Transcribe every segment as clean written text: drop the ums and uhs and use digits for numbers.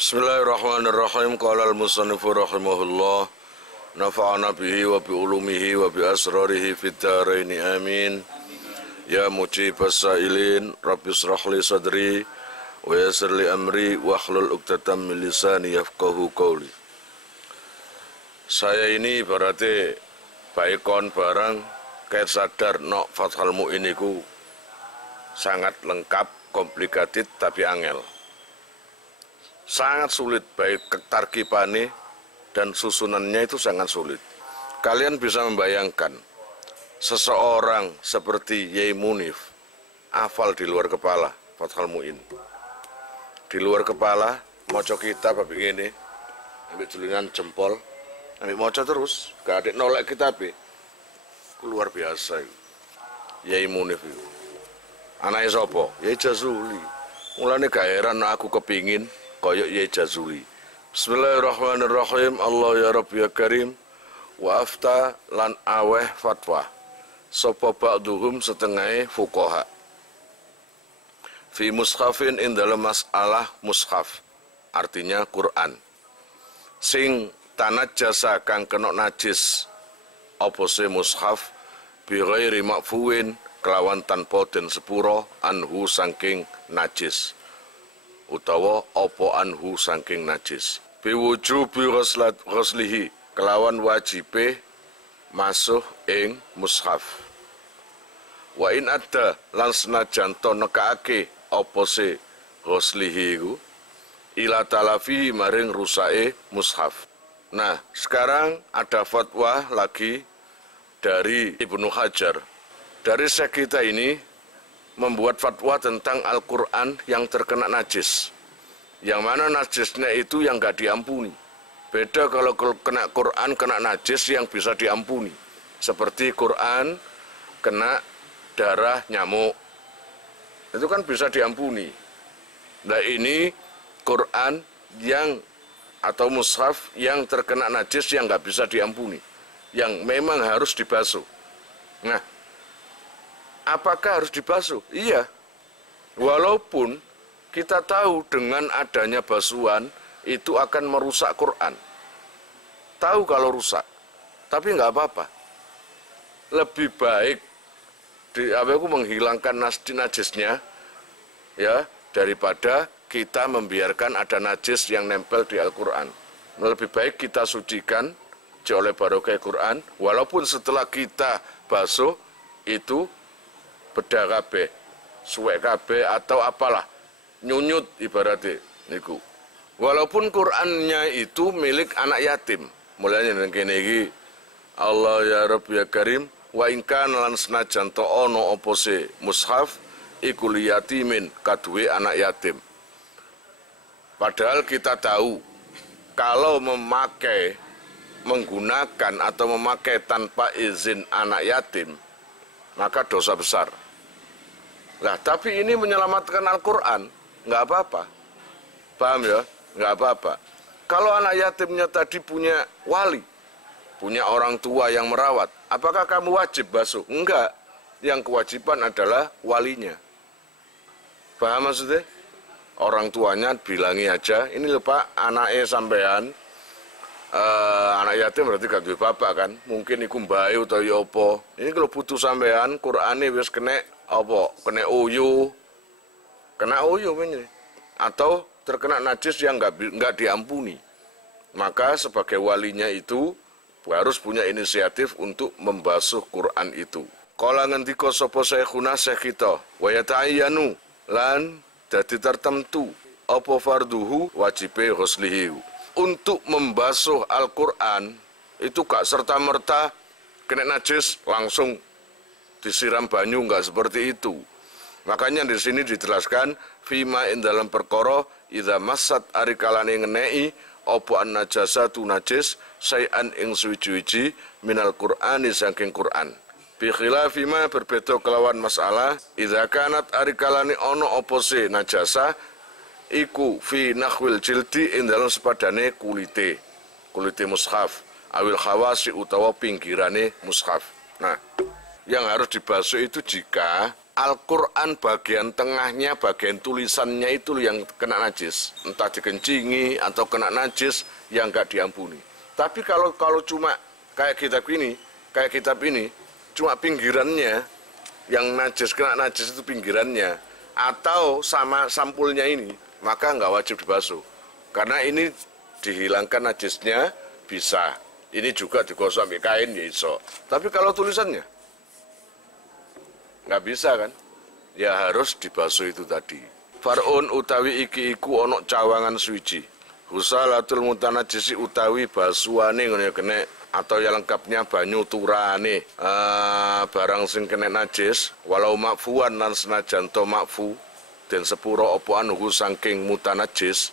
Bismillahirrahmanirrahim. Qala al-musannifu rahimahullah, nafa'ana bihi wa bi ulumihi wa bi asrarihi fid dharain amin. Ya mujibas sa'ilin, rabbi shrah li sadri wa yassir li amri wa hlul 'uqdatam min lisani yafqahu qawli. Saya ini berarti baikon barang kait sadar nok Fathul Mu'in iku sangat lengkap, komplikated tapi angel. Sangat sulit, baik ketarkibane dan susunannya itu sangat sulit. Kalian bisa membayangkan seseorang seperti Yai Munif hafal di luar kepala Fathul Mu'in. Di luar kepala maca kitab begini, ambil julingan jempol, ambil maca terus, gak ada nolak kitab. Luar biasa itu. Yai Munif itu. Anaknya sapa? Yai Jazuli. Mulane gak heran aku kepingin koyok Yai Jazuli. Bismillahirrahmanirrahim. Allah ya Rabbi ya Karim. Wa afta lan aweh fatwa sapa ba'duhum setengah fuqaha fi mushafin in dalam masalah mushaf, artinya Quran, sing tanat jasa kang kena najis apa se mushaf bi ghairi makfuwin kelawan tanpa den sepuro anhu saking najis utawa opo anhu saking najis biwujubi ghuslihi kelawan wajibe masuh ing mushaf wa in adda lan senajan to nekake opo se ghuslihi iku ila talafihi maring rusake mushaf. Nah, sekarang ada fatwa lagi dari Ibnu Hajar. Dari syekh kita ini membuat fatwa tentang Al-Quran yang terkena najis, yang mana najisnya itu yang gak diampuni. Beda kalau kena Quran, kena najis yang bisa diampuni, seperti Quran kena darah nyamuk, itu kan bisa diampuni. Nah, ini Quran yang atau mushaf yang terkena najis yang gak bisa diampuni, yang memang harus dibasuh. Nah, apakah harus dibasuh? Iya. Walaupun kita tahu dengan adanya basuhan itu akan merusak Quran. Tahu kalau rusak, tapi nggak apa-apa. Lebih baik menghilangkan najisnya ya daripada kita membiarkan ada najis yang nempel di Al-Quran. Lebih baik kita sucikan oleh barokah Quran, walaupun setelah kita basuh itu bedah kabeh, suwek kabeh atau apalah, nyunyut ibaratnya niku. Walaupun Qur'annya itu milik anak yatim. Mulanya nang kene iki Allah ya Rabbi ya Karim wa in kana lan senajan to ono apa se mushaf iku liyatimin kaduwe anak yatim. Padahal kita tahu kalau menggunakan atau memakai tanpa izin anak yatim maka dosa besar. Nah, tapi ini menyelamatkan Al-Quran, nggak apa-apa. Paham ya? Nggak apa-apa. Kalau anak yatimnya tadi punya wali, punya orang tua yang merawat, apakah kamu wajib basuh? Enggak. Yang kewajiban adalah walinya. Paham maksudnya? Orang tuanya bilangi aja, ini lho Pak, anaknya sampean, anak yatim berarti gak duwe bapak kan, mungkin iku mbae utawa ya apa. Ini kalau butuh sampean Qur'ane wis kena apa? Kena uyu ini. Atau terkena najis yang enggak diampuni. Maka sebagai walinya itu harus punya inisiatif untuk membasuh Quran itu. Kala ngendika sapa syekhuna syekh kita, wa yata'ayyanu lan dadi tertentu apa farduhu wajibe ghuslihi. Untuk membasuh Al-Quran itu gak serta-merta kena najis langsung disiram banyu, enggak seperti itu. Makanya di sini dijelaskan fima in dalam perkara idza massat arikalane ngenei apa an najasatu najis sayan ing suwi-wiji minal Qur'ani saking Quran. Bi khilafi ma berbeda kelawan masalah idza kanat arikalane ono apa se najasa iku fi nakhwil jildi ing dalam sepadane kulite mushaf awil khawasi utawa pinggirane mushaf. Nah, yang harus dibasuh itu jika Al-Quran bagian tengahnya, bagian tulisannya itu yang kena najis. Entah dikencingi atau kena najis yang nggak diampuni. Tapi kalau cuma kayak kitab ini, cuma pinggirannya yang najis, kena najis itu pinggirannya, atau sama sampulnya ini, maka nggak wajib dibasuh. Karena ini dihilangkan najisnya bisa. Ini juga digosok pakai kain ya iso. Tapi kalau tulisannya nggak bisa kan? Ya harus dibasuh itu tadi. Far'un utawi iki iku onok cawangan suci. Husalatul mutanajisi utawi basuhane ngono ya kene, atau yang lengkapnya banyu turane barang sing kena najis walau makfuan lan senajan to makfu den sepuro opo anuhu saking mutanajis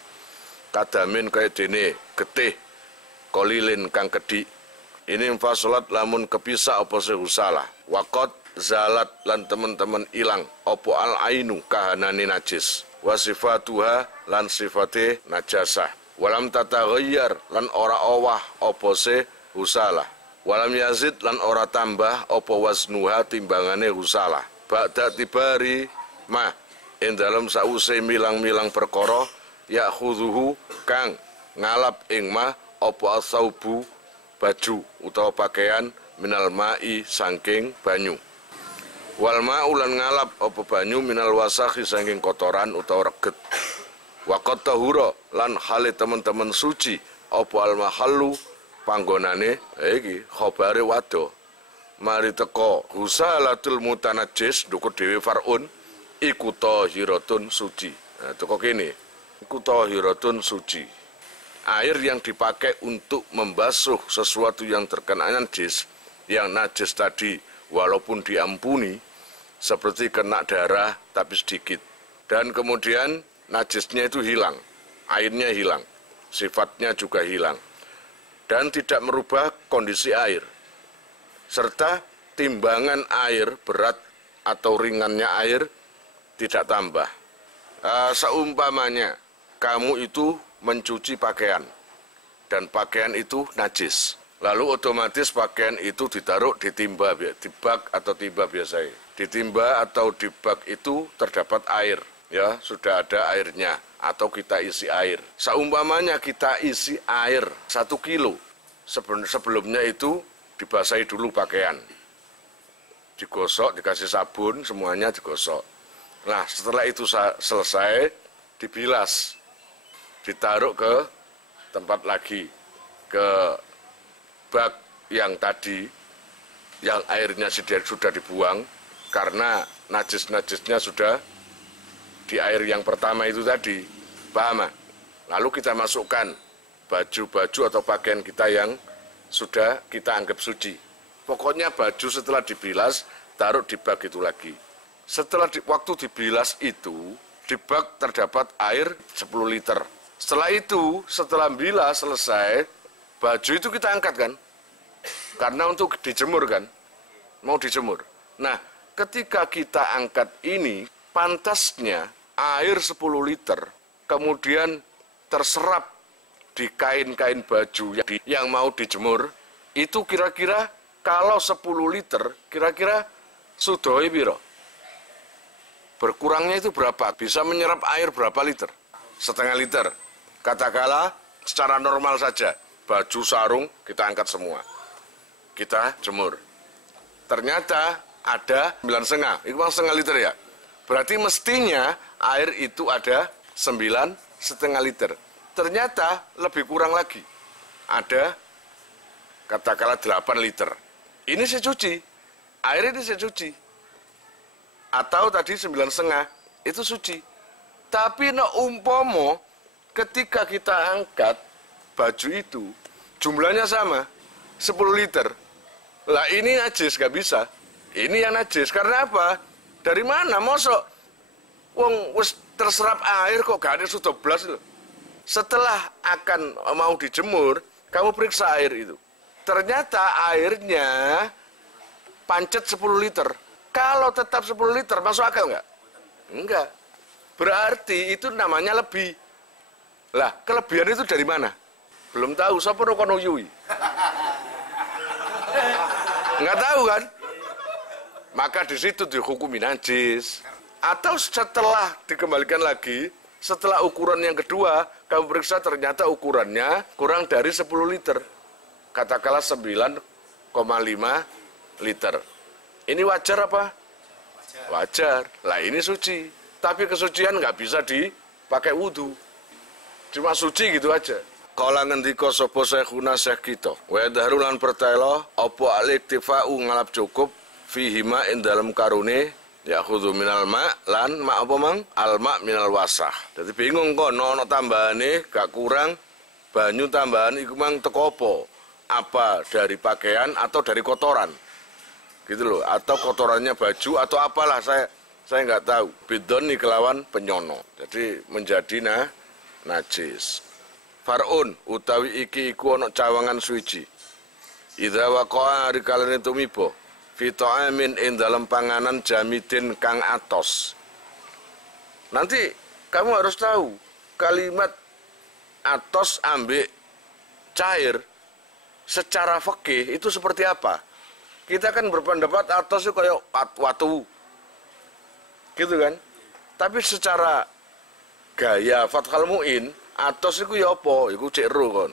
kadamin kaya dene getih kolilin kang kedik. Ini fasolat lamun kepisah opo sehusalah wakot zalat lan teman-teman ilang opo al ainu kahanane najis wasifatuha lan sifate najasah walam tataghayyar lan ora owah opo se husalah walam yazid lan ora tambah opo wasnuha timbangane husalah ba'da tibari ma ing dalem sause milang-milang perkara ya khuduhu kang ngalap ing ma opo asaubu baju utawa pakaian minal ma'i saking banyu wal ma'u lan ngalap apa banyu minal wasakhi saking kotoran utawa reget waqat tahura lan hale teman-teman suci apa al mahallu panggonane iki khabare wado mari teko husalatul mutanajjis ndukur dhewe farun iku tahiratun suci. Nah teko kene iku tahiratun suci, air yang dipakai untuk membasuh sesuatu yang terkena najis, yang najis tadi walaupun diampuni seperti kena darah tapi sedikit, dan kemudian najisnya itu hilang, airnya hilang, sifatnya juga hilang, dan tidak merubah kondisi air, serta timbangan air berat atau ringannya air tidak tambah. Seumpamanya kamu itu mencuci pakaian dan pakaian itu najis, lalu otomatis pakaian itu ditaruh di timba, di bak atau timba biasanya. Di timba atau di bak itu terdapat air, ya sudah ada airnya, atau kita isi air. Seumpamanya kita isi air 1 kilo, sebelumnya itu dibasahi dulu pakaian, digosok, dikasih sabun, semuanya digosok. Nah setelah itu selesai, dibilas, ditaruh ke tempat lagi, ke bak yang tadi, yang airnya sudah dibuang, karena najis-najisnya sudah di air yang pertama itu tadi, paham? Lalu kita masukkan baju-baju atau pakaian kita yang sudah kita anggap suci. Pokoknya baju setelah dibilas, taruh di bak itu lagi. Setelah waktu dibilas itu, di bak terdapat air 10 liter. Setelah itu, setelah bilas selesai, baju itu kita angkat kan? Karena untuk dijemur kan? Mau dijemur. Nah, ketika kita angkat ini, pantasnya air 10 liter, kemudian terserap di kain-kain baju yang mau dijemur, itu kira-kira kalau 10 liter, kira-kira sudohi piro? Berkurangnya itu berapa? Bisa menyerap air berapa liter? Setengah liter. Katakanlah secara normal saja, baju sarung kita angkat semua, kita jemur. Ternyata ada 9,5, itu setengah liter ya. Berarti mestinya air itu ada 9,5 liter. Ternyata lebih kurang lagi, ada katakanlah 8 liter. Ini saya cuci, air ini saya cuci. Atau tadi 9,5 itu suci. Tapi umpomo ketika kita angkat baju itu jumlahnya sama 10 liter. Lah ini najis, gak bisa. Ini yang najis karena apa? Dari mana mosok wong wis terserap air kok gak ada sudah blas loh. Setelah akan mau dijemur, kamu periksa air itu. Ternyata airnya pancet 10 liter. Kalau tetap 10 liter, masuk akal nggak? Enggak. Berarti itu namanya lebih. Lah, kelebihan itu dari mana? Belum tahu, siapa kono yui? Nggak tahu kan? maka di situ dihukumi najis. Atau setelah dikembalikan lagi, setelah ukuran yang kedua, kamu periksa ternyata ukurannya kurang dari 10 liter. Katakanlah 9,5 liter. Ini wajar apa? Wajar. Lah ini suci. Tapi kesucian nggak bisa dipakai wudhu. Cuma suci gitu aja. Kala ngendika sapa syekhuna syekh kita. Wa darulan pertelo apa al-iktifa'u ngalap cukup fihima ing dalem karune ya khudhu minal ma lan ma apa mang alma minal wasah. Jadi bingung kok ono tambahane gak kurang banyu tambahan iku mang teko apa dari pakaian atau dari kotoran gitu loh, atau kotorannya baju atau apalah, saya nggak tahu. Bidon kelawan penyono, jadi menjadi najis. Farun utawi iki iku ono cawangan suci idza waqa'a rikalane tumibo fi ta'amin ing dalam panganan jamidin kang atos. Nanti kamu harus tahu kalimat atos ambek cair secara fikih itu seperti apa. Kita kan berpendapat atos itu kayak watu gitu kan, tapi secara gaya Fathul Mu'in atos itu ya apa, itu cek ro kon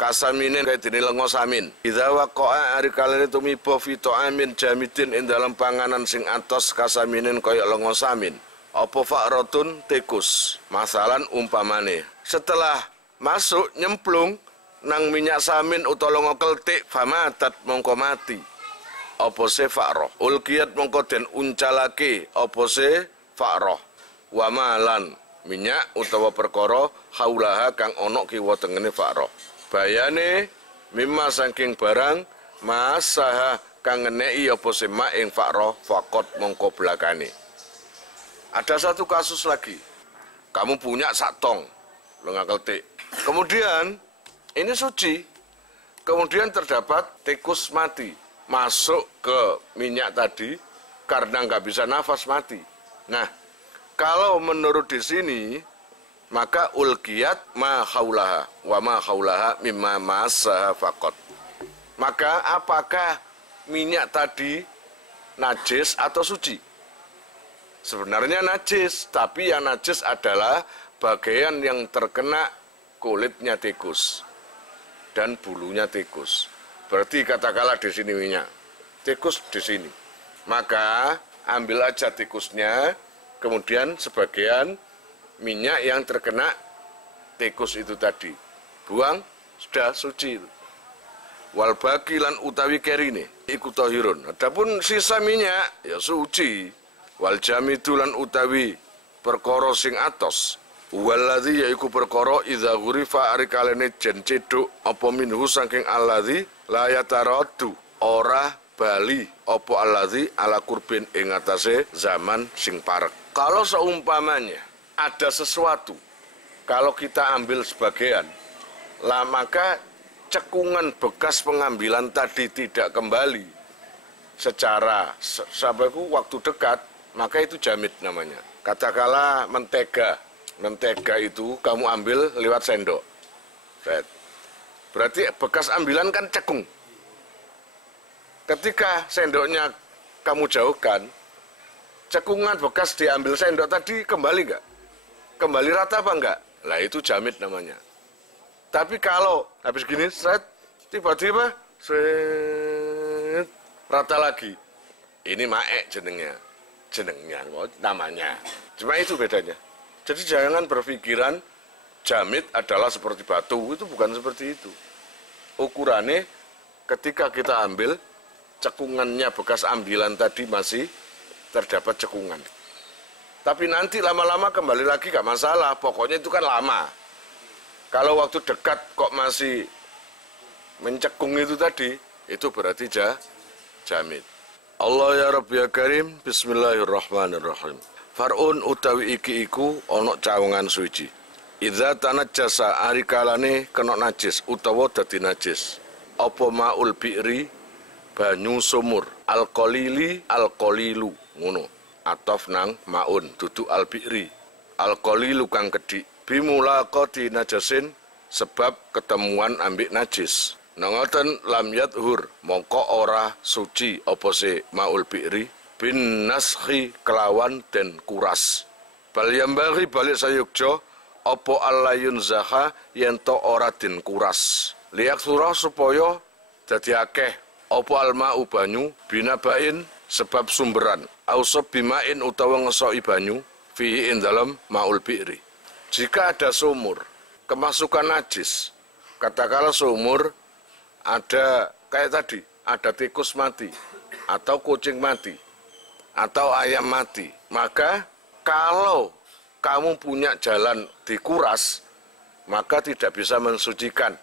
kasaminin kayak dini lengo samin idza waqa'a ari kalane tumiba fi ta'amin jamidin ing dalam panganan sing atos kasaminin kaya lengo samin apa fa'ratun tikus masalan umpamane setelah masuk nyemplung nang minyak samin utawa lengo keltik famatat mongko mati apa se fa'rah ulqiyat mongko den uncalake apa se fa'rah wa malan minyak utawa perkara haulaha kang ana kiwa tengene fa'rah bayane mimma saking barang masaha kang ngeneki apa se ma ing fa'rah faqat mongko belakane. Ada satu kasus lagi, kamu punya sak tong lenga keltik, kemudian ini suci, kemudian terdapat tikus mati masuk ke minyak tadi karena nggak bisa nafas mati. Nah, kalau menurut di sini maka ulqiyat ma haulaha wa ma haulaha mimma masaha faqat. Maka apakah minyak tadi najis atau suci? Sebenarnya najis, tapi yang najis adalah bagian yang terkena kulitnya tikus dan bulunya tikus. Berarti katakanlah di sini minyak, tikus di sini. Maka ambil aja tikusnya, kemudian sebagian minyak yang terkena tikus itu tadi buang, sudah suci. Wal baqi lan utawi kerine iku tahirun. Adapun sisa minyak ya suci. Wal jamidu lan utawi perkara sing atos waladzi yaiku perkara idza ghurifa ari kalene jen cedhuk apa minhu saking alladzi la yataraddu ora bali apa alladzi ala kurbin ing atase zaman sing parek. Kalau seumpamanya ada sesuatu, kalau kita ambil sebagian lah maka cekungan bekas pengambilan tadi tidak kembali secara sabaku waktu dekat, maka itu jamid namanya. Katakanlah mentega itu kamu ambil lewat sendok, berarti bekas ambilan kan cekung. Ketika sendoknya kamu jauhkan, cekungan bekas diambil sendok tadi kembali nggak? Kembali rata apa enggak? Lah itu jamid namanya. Tapi kalau habis gini, tiba-tiba rata lagi, ini maek jenengnya namanya. Cuma itu bedanya. Jadi jangan berpikiran jamid adalah seperti batu, itu bukan seperti itu. Ukurannya ketika kita ambil, cekungannya bekas ambilan tadi masih terdapat cekungan. Tapi nanti lama-lama kembali lagi gak masalah, pokoknya itu kan lama. Kalau waktu dekat kok masih mencekung itu tadi, itu berarti jamid. Allah ya Rabbi ya Karim, bismillahirrahmanirrahim. Far'un utawi iki iku onok cawangan suci. Idza tanajjasa ari kalane kena najis utawa dadi najis. Apa maul bi'ri banyu sumur, al-qalilu ngono. Atof nang maun dudu al-bi'ri. Al-qalilu kang kedhik. Bimulaqati najasin sebab ketemuan ambik najis. Nongoten lam yadhur mongko ora suci apa se maul bi'ri bin naskhi kelawan den kuras. Bal yambari balik sayukjo opo alayun zaha yento ora den kuras. Liak surah supaya dadi akeh opo alma ubanyu binabain sebab sumberan. Ausab bimain utawa ngesoki banyu fihi ing dalam maul bi'ri. Jika ada sumur kemasukan najis, katakanlah sumur ada kayak tadi, ada tikus mati atau kucing mati atau ayam mati, maka kalau kamu punya jalan dikuras, maka tidak bisa mensucikan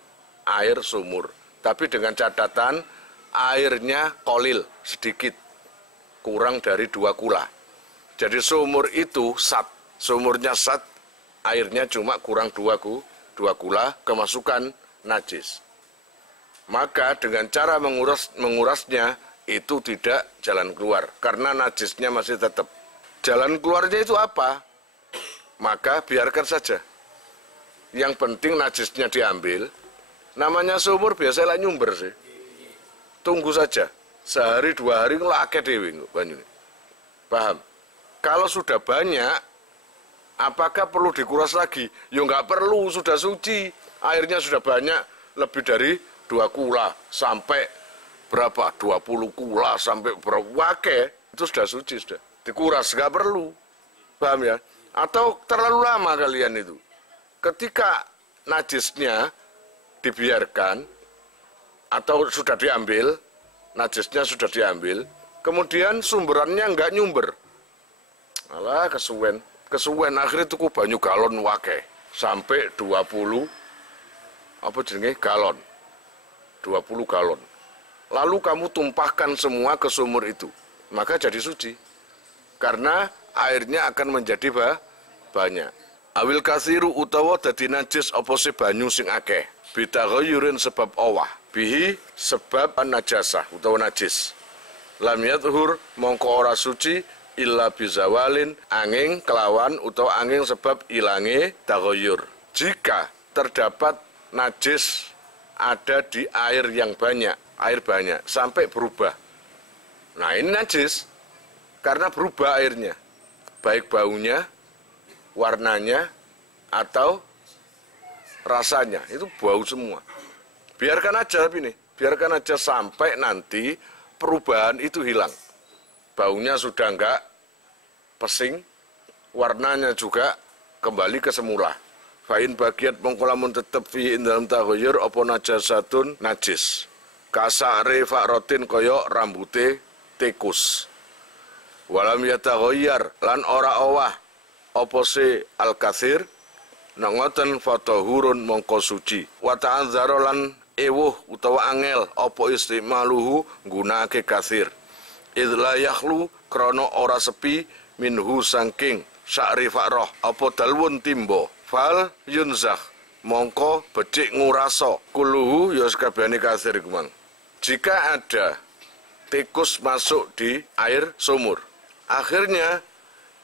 air sumur. Tapi dengan catatan airnya kolil sedikit, kurang dari 2 kula. Jadi sumur itu sat, sumurnya sat, airnya cuma kurang 2 kula kemasukan najis. Maka dengan cara mengurasnya itu tidak jalan keluar, karena najisnya masih tetap. Jalan keluarnya itu apa? Maka biarkan saja. Yang penting najisnya diambil. Namanya sumur biasanya nyumber sih. Tunggu saja. Sehari 2 hari ngelake dewe banyune. Paham? Kalau sudah banyak, apakah perlu dikuras lagi? Ya nggak perlu, sudah suci. Airnya sudah banyak, lebih dari 2 kula sampai berapa? 20 kula sampai berapa? Wake, itu sudah suci, sudah. Dikuras, nggak perlu. Paham ya? Atau terlalu lama kalian itu. Ketika najisnya dibiarkan atau sudah diambil, najisnya sudah diambil, kemudian sumberannya nggak nyumber. Alah, kesuwen akhirnya tuku banyu galon wake sampai 20 apa jenenge galon. 20 galon. Lalu kamu tumpahkan semua ke sumur itu, maka jadi suci. Karena airnya akan menjadi banyak. Awil kasiru utawa dadi najis apa se banyu sing akeh. Bitaghayyurin sebab owah. Bihi sebab najasah utawa najis. Lam yadhur mongko ora suci illa bizawalin angin kelawan utawa angin sebab ilange taghayyur. Jika terdapat najis ada di air yang banyak, air banyak sampai berubah. Nah, ini najis karena berubah airnya. Baik baunya, warnanya atau rasanya, itu bau semua. Biarkan aja ini, biarkan aja sampai nanti perubahan itu hilang. Baunya sudah enggak pesing, warnanya juga kembali ke semula. Fa'in bagiat mongkolamun tetep fi dalam taghayyur apa najasatun najis. Kasare fa'rotin koyo rambute tikus. Walam yataghayyar lan ora owah apa se al-katsir nangoten fatahurun mongko suci. Wa ta'azzara lan ewuh utawa angel apa istimaluhu nggunakake katsir. Idla yakhlu krana ora sepi minhu sangking sa'ri fa'roh apa dalwun timbo. Fal yunzakh mongko becik nguraso kuluhu ya sakabehane katsir kumang. Jika ada tikus masuk di air sumur, akhirnya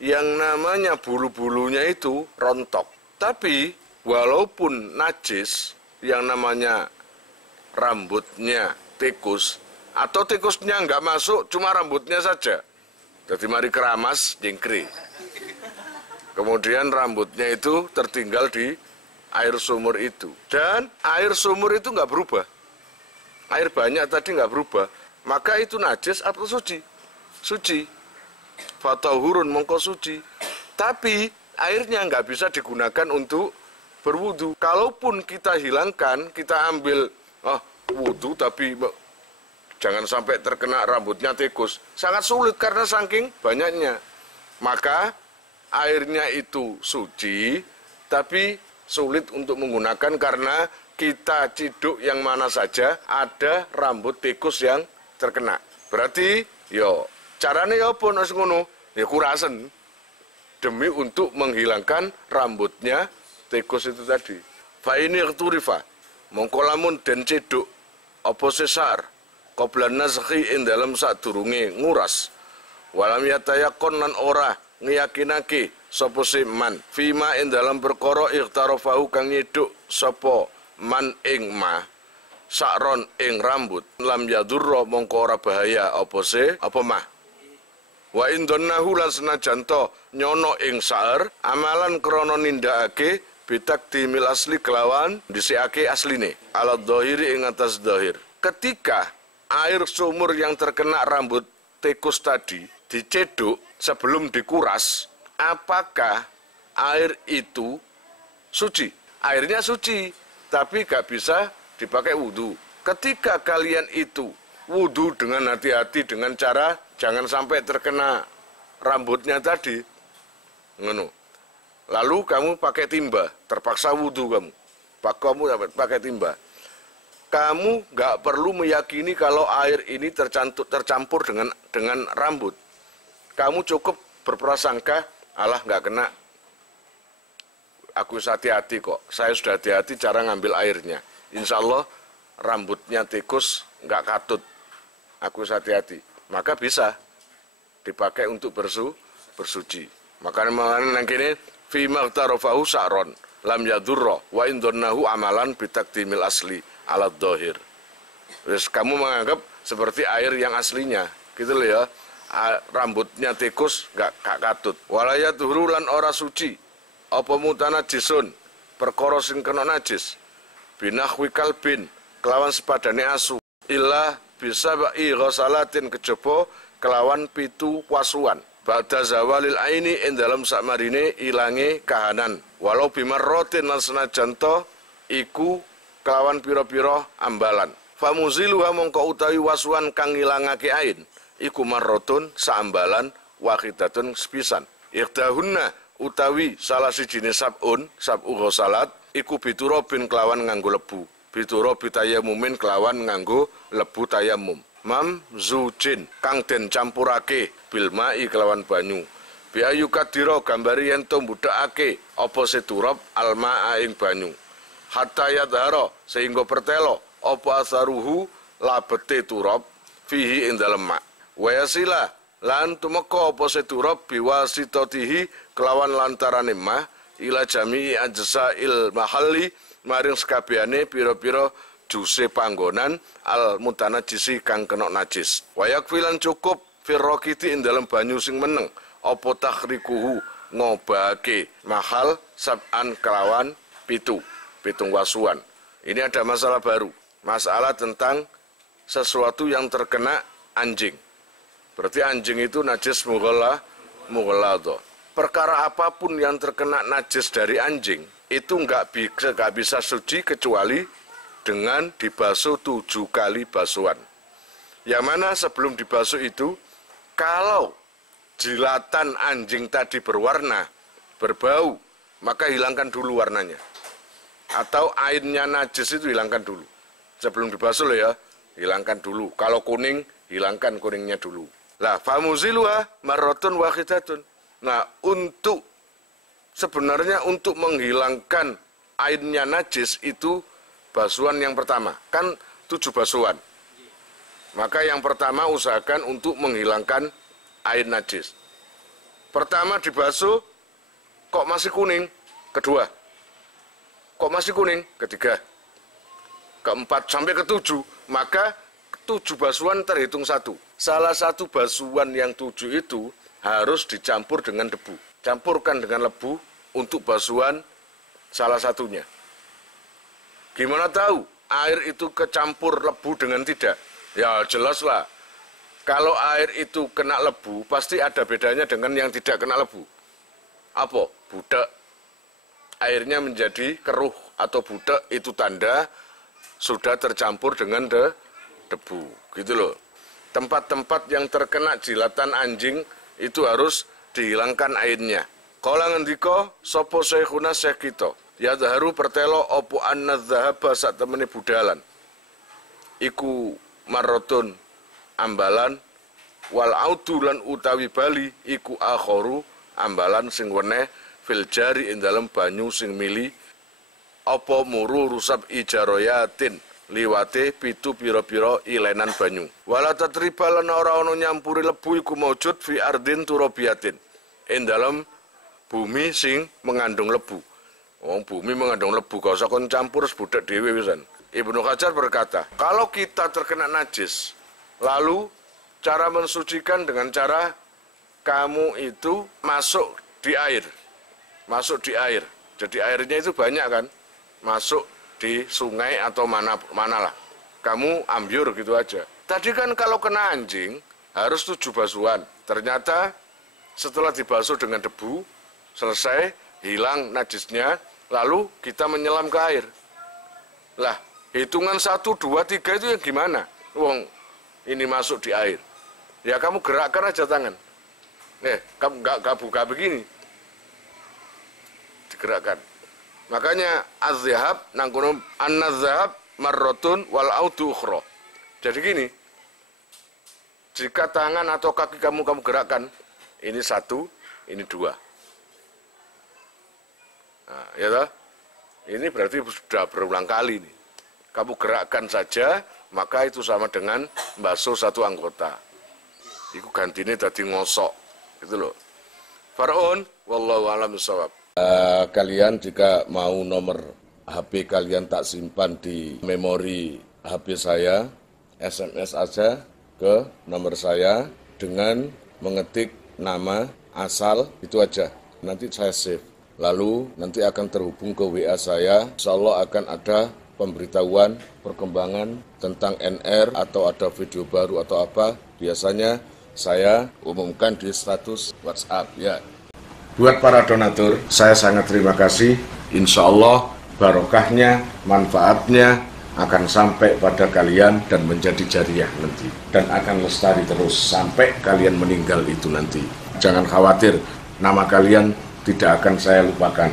yang namanya bulu-bulunya itu rontok. Tapi walaupun najis, yang namanya rambutnya tikus, atau tikusnya nggak masuk, cuma rambutnya saja. Jadi mari keramas, jengkri. Kemudian rambutnya itu tertinggal di air sumur itu. Dan air sumur itu nggak berubah. Air banyak tadi nggak berubah. Maka itu najis atau suci? Suci. Fatahurun mongko suci. Tapi airnya nggak bisa digunakan untuk berwudu. Kalaupun kita hilangkan, kita ambil wudu tapi jangan sampai terkena rambutnya tikus. Sangat sulit karena saking banyaknya. Maka airnya itu suci, tapi sulit untuk menggunakan karena kita ciduk yang mana saja ada rambut tikus yang terkena. Berarti yo carane ya apa nek ngono? Ya kurasen demi untuk menghilangkan rambutnya tikus itu tadi. Fa ini turifa mongko lamun den ciduk apa sesar qabla nazkhi ing dalam sadurunge nguras. Walam yatayakon lan ora ngiyakinake sapa man fima ing dalam perkara ikhtarofahu kang nyiduk sapa man ing ma sakron ing rambut lam yadurra mongko ora bahaya apa mah Wa indonnahu lan senajan to nyono ing saer amalan krana nindakake bitakdimil asli kelawan dhisikake asline ala dhahiri ing atas dhahir. Ketika air sumur yang terkena rambut tikus tadi diceduk sebelum dikuras, apakah air itu suci? Airnya suci, tapi gak bisa dipakai wudhu. Ketika kalian itu wudhu dengan hati-hati dengan cara jangan sampai terkena rambutnya tadi, lalu kamu pakai timba, terpaksa wudhu kamu pakai timba. Kamu nggak perlu meyakini kalau air ini tercampur dengan rambut. Kamu cukup berprasangka, alah nggak kena. Aku hati-hati kok, saya sudah hati-hati cara ngambil airnya. Insya Allah rambutnya tikus nggak katut. Aku hati-hati. Maka bisa dipakai untuk bersuci. Makanya yang kini fi maghtarofahu sa'ron lam yadurra wa indonnahu amalan bitakdimil asli ala dhahir. Terus kamu menganggap seperti air yang aslinya, gitu loh ya. Rambutnya tikus nggak katut. Walayatuhru lan ora suci. Apa mutana jisun perkara sing kena najis. Binahwi kalbin kelawan sepadane asu. Illa bisa ba'i ghasalatin kejaba kelawan pitu wasuan. Ba'da zawalil aini ing dalam sakmarine ilange kahanan. Walau bimarrotin lan senajan to iku kelawan pira-pira ambalan. Famuziluha mongko utawi wasuan kang ngilangake ain iku marrotun saambalan wahidatun sepisan. Iqdahunna utawi salah sijine sab'u ghasalat iku biturobin kelawan nganggo lebu. Biturobi tayamumin kelawan nganggo lebu tayamum. Mamzujin kang den campurake bilmai kelawan banyu. Biayu kadira gambari yen to mbudhakake apa seturob almaa ing banyu. Hatta yadhara sehingga pertelo apa asaruhu labete turab fihi ing dalem mak. Wa yasila lan tumeka apa seturob biwasitatihi kelawan lantarane mah ila jami'i ajsa'il mahalli maring sekabehane pira-pira juse panggonan al mutanajisi kang kena najis. Wayak filan cukup firrokiti ing dalam banyu sing meneng apa takhrikuhu ngobake mahal sab'an kelawan pitung wasuan. Ini ada masalah baru, masalah tentang sesuatu yang terkena anjing. Berarti anjing itu najis mughalladha. Perkara apapun yang terkena najis dari anjing itu nggak bisa suci kecuali dengan dibasuh 7 kali basuhan. Yang mana sebelum dibasuh itu, kalau jilatan anjing tadi berwarna, berbau, maka hilangkan dulu warnanya. Atau airnya najis itu hilangkan dulu. Sebelum dibasuh loh ya, hilangkan dulu. Kalau kuning, hilangkan kuningnya dulu. Lah, famuziluha marrotun wahidatun. Nah, sebenarnya untuk menghilangkan airnya najis itu basuhan yang pertama, kan 7 basuhan. Maka yang pertama usahakan untuk menghilangkan air najis. Pertama dibasuh, kok masih kuning. Kedua, kok masih kuning. Ketiga, keempat sampai ke-7, maka 7 basuhan terhitung 1. Salah satu basuhan yang 7 itu harus dicampur dengan debu. Campurkan dengan lebu untuk basuhan salah satunya. Gimana tahu air itu kecampur lebu dengan tidak? Ya jelaslah. Kalau air itu kena lebu, pasti ada bedanya dengan yang tidak kena lebu. Apa? Budak. Airnya menjadi keruh atau budak, itu tanda sudah tercampur dengan debu. Gitu loh. Tempat-tempat yang terkena jilatan anjing itu harus dihilangkan airnya. Kala ngendika sapa syekhuna syekh kita, ya zaharu pertelo opo anna dzahaba sak temene budalan. Iku marrotun ambalan wal audu lan utawi bali iku akharu ambalan sing weneh fil jari ing dalem banyu sing mili apa muru rusab ijaroyatin liwate pitu pira-pira ilenan banyu. Wala tatriba lan ora ana nyampuri lebu iku maujud fi ardin turabiyatin. Ing dalem bumi sing mengandung lebu. Wong bumi mengandung lebu, gak usah kon campur sebudak dhewe pisan. Ibnu Hajar berkata, kalau kita terkena najis, lalu cara mensucikan dengan cara kamu itu masuk di air. Masuk di air. Jadi airnya itu banyak kan? Masuk di sungai atau manalah. Kamu ambyur gitu aja. Tadi kan kalau kena anjing harus 7 basuhan. Ternyata setelah dibasuh dengan debu, selesai, hilang najisnya, lalu kita menyelam ke air. Lah, hitungan 1, 2, 3 itu yang gimana? Wong, ini masuk di air. Ya kamu gerakkan aja tangan. Kamu nggak buka begini. Digerakkan. Makanya az-zahab nangkunum an-nazhab marrotun wal audu ukhra. Jadi gini, jika tangan atau kaki kamu gerakkan, ini 1, ini 2. Nah, ya toh? Ini berarti sudah berulang kali nih. Kamu gerakkan saja, maka itu sama dengan basuh 1 anggota. Iku gantine tadi ngosok, gitu loh. Far'un, wallahu a'lam bishawab. Kalian jika mau nomor HP kalian tak simpan di memori HP saya, SMS aja ke nomor saya dengan mengetik nama, asal, itu aja. Nanti saya save. Lalu nanti akan terhubung ke WA saya. Insya Allah akan ada pemberitahuan, perkembangan tentang NR atau ada video baru atau apa. Biasanya saya umumkan di status WhatsApp ya. Buat para donatur, saya sangat terima kasih. Insya Allah barokahnya, manfaatnya akan sampai pada kalian dan menjadi jariah nanti. Dan akan lestari terus sampai kalian meninggal itu nanti. Jangan khawatir, nama kalian tidak akan saya lupakan.